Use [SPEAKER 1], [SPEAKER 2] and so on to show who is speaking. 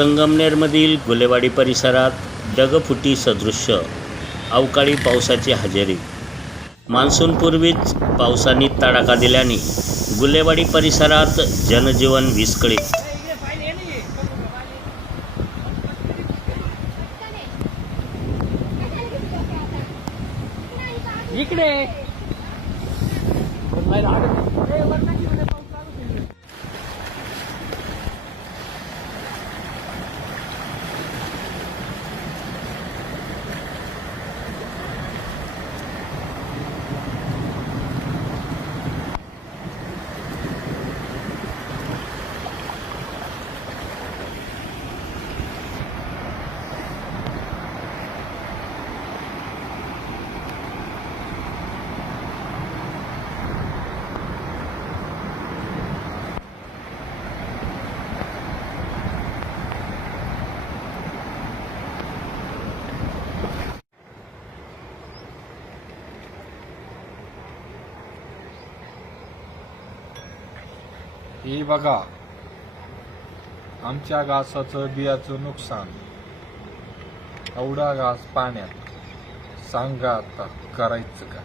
[SPEAKER 1] संगमनेरमधील गुलेवाडी परिसरात ढगफुटी सदृश्य अवकाळी पावसाची हजेरी. मान्सूनपूर्वीच पावसाने तडाखा दिल्याने गुलेवाडी परिसरात जनजीवन विस्कळीत.
[SPEAKER 2] इकडे.
[SPEAKER 3] हे बघा. आमच्या घासाचं बियाचं नुकसान. एवढा घास पाण्यात सांगा आता करायचं का